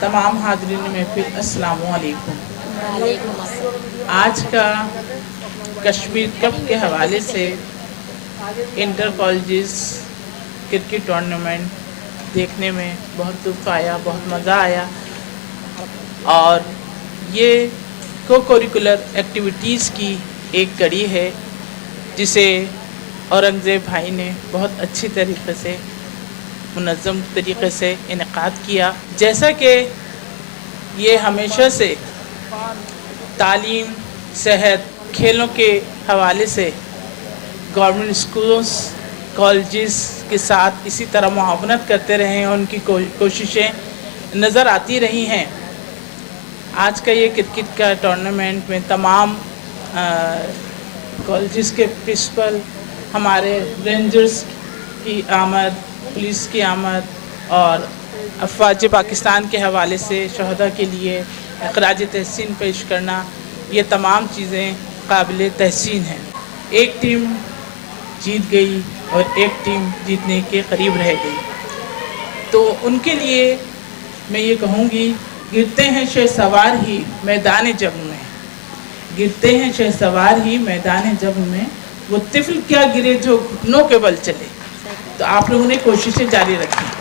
तमाम हाजरीन महफिल अस्सलाम वालेकुम। वालेकुम अस्सलाम। आज का कश्मीर कप के हवाले से इंटर कॉलेजेस क्रिकेट टूर्नामेंट देखने में बहुत लुत्फ़ आया, बहुत मज़ा आया। और ये को करिकुलर एक्टिविटीज़ की एक कड़ी है जिसे औरंगज़ेब भाई ने बहुत अच्छी तरीके से मुनज़्ज़म तरीक़े से इनेकाद किया। जैसा कि ये हमेशा से तालीम, सेहत, खेलों के हवाले से गवर्नमेंट स्कूलों, कॉलेजेस के साथ इसी तरह मुआवनत करते रहे हैं, उनकी कोशिशें नज़र आती रही हैं। आज का ये क्रिकेट का टूर्नामेंट में तमाम कॉलेजेस के प्रिंसिपल, हमारे रेंजर्स की आमद, पुलिस की आमद और अफवाज पाकिस्तान के हवाले से शहदा के लिए खराज तहसीन पेश करना, ये तमाम चीज़ें काबिल तहसीन हैं। एक टीम जीत गई और एक टीम जीतने के करीब रह गई, तो उनके लिए मैं ये कहूँगी, गिरते हैं शहसवार ही मैदान जंग में, गिरते हैं शहसवार ही मैदान जंग में, वो तिफल क्या गिरे जो घुटनों के बल चले। तो आप लोगों ने कोशिशें जारी रखी।